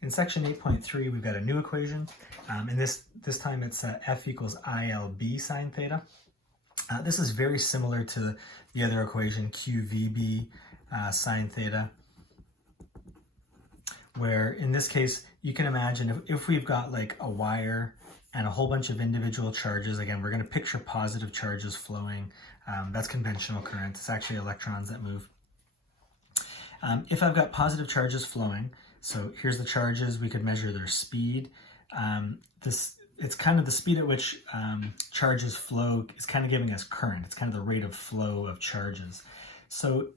In section 8.3, we've got a new equation, and this time it's F equals ILB sine theta. This is very similar to the other equation, QVB sine theta, where in this case, you can imagine if we've got like a wire and a whole bunch of individual charges. Again, we're going to picture positive charges flowing. That's conventional current. It's actually electrons that move. If I've got positive charges flowing, so here's the charges, we could measure their speed. It's kind of the speed at which charges flow is kind of giving us current. It's kind of the rate of flow of charges. So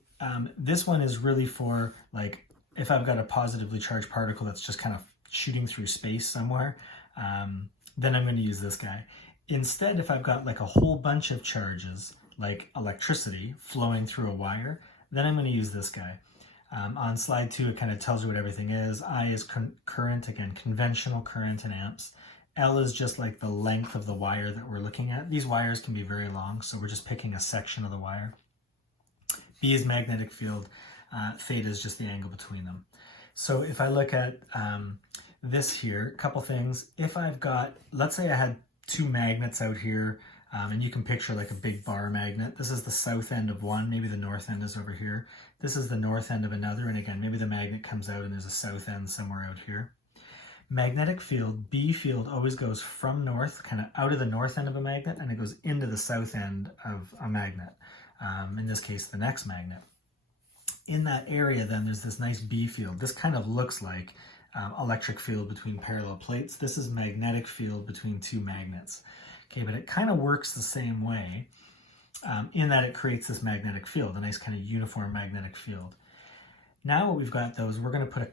this one is really for like, if I've got a positively charged particle that's just kind of shooting through space somewhere, then I'm going to use this guy. Instead, if I've got like a whole bunch of charges, like electricity flowing through a wire, then I'm going to use this guy. On slide 2, it kind of tells you what everything is. I is current, again, conventional current in amps. L is just like the length of the wire that we're looking at. These wires can be very long, so we're just picking a section of the wire. B is magnetic field. Theta is just the angle between them. So if I look at this here, a couple things. If I've got, let's say I had two magnets out here, and you can picture like a big bar magnet. This is the south end of one, maybe the north end is over here. This is the north end of another, and again, maybe the magnet comes out and there's a south end somewhere out here. Magnetic field, B field, always goes from north, kind of out of the north end of a magnet, and it goes into the south end of a magnet. In this case, the next magnet. In that area, then, there's this nice B field. This kind of looks like electric field between parallel plates. This is magnetic field between two magnets. Okay, but it kind of works the same way in that it creates this magnetic field, a nice kind of uniform magnetic field. Now what we've got, though, is we're going to put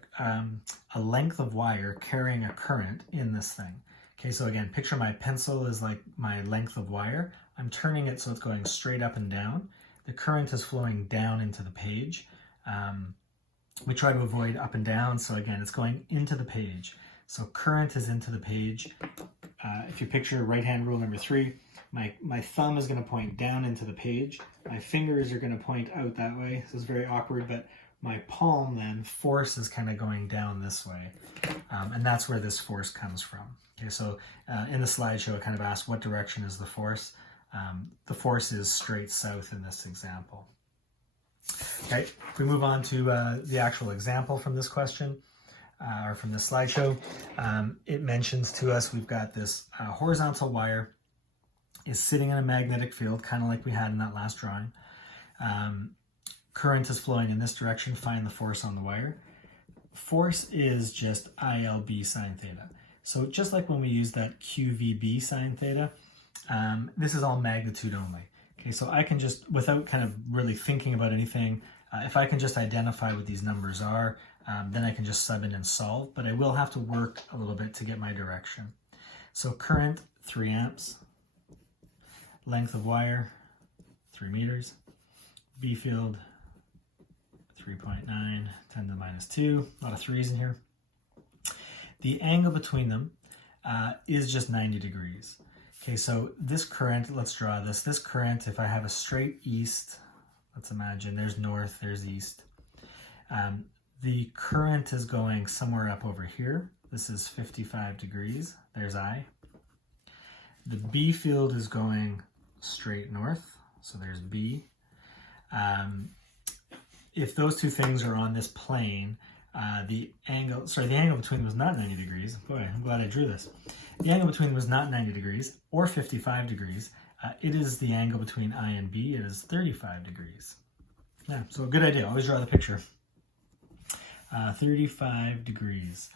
a length of wire carrying a current in this thing. Okay, so again, picture my pencil is like my length of wire. I'm turning it so it's going straight up and down. The current is flowing down into the page. We try to avoid up and down, so again, it's going into the page. So current is into the page. If you picture right-hand rule number 3, my thumb is going to point down into the page. My fingers are going to point out that way. This is very awkward, but my palm then, force is kind of going down this way. And that's where this force comes from. Okay, so in the slideshow, it kind of asks what direction is the force. The force is straight south in this example. Okay, if we move on to the actual example from this question, or from this slideshow, it mentions to us we've got this horizontal wire is sitting in a magnetic field, kind of like we had in that last drawing. Current is flowing in this direction, find the force on the wire. Force is just ILB sine theta. So just like when we used that QVB sine theta, this is all magnitude only. Okay, so I can just, without kind of really thinking about anything, if I can just identify what these numbers are, then I can just sub in and solve, but I will have to work a little bit to get my direction. So current, 3 amps. Length of wire, 3 meters. B field, 3.9, 10 to the minus 2. A lot of 3's in here. The angle between them is just 90 degrees. Okay, so this current, let's draw this. This current, if I have a straight east, let's imagine there's north, there's east. The current is going somewhere up over here. This is 55 degrees. There's I. The B field is going straight north, so there's B. If those two things are on this plane, the angle between them was not 90 degrees. Boy, I'm glad I drew this. The angle between them was not 90 degrees or 55 degrees. It is the angle between I and B. It is 35 degrees. Yeah, so a good idea. Always draw the picture. 35 degrees.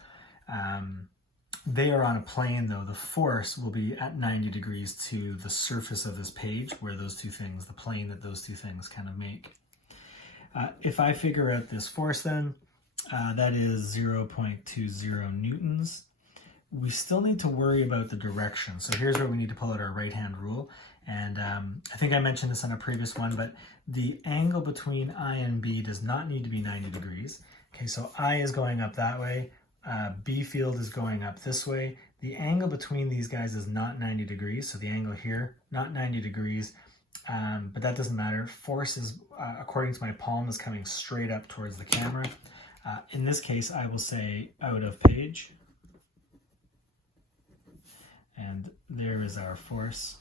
They are on a plane, though. The force will be at 90 degrees to the surface of this page, where those two things, the plane that those two things kind of make. If I figure out this force, then, that is 0.20 newtons. We still need to worry about the direction. So here's where we need to pull out our right-hand rule. And I think I mentioned this on a previous one, but the angle between I and B does not need to be 90 degrees. Okay, so I is going up that way. B field is going up this way. The angle between these guys is not 90 degrees. So the angle here, not 90 degrees, but that doesn't matter. Force is, according to my palm, is coming straight up towards the camera. In this case, I will say out of page. there is our force.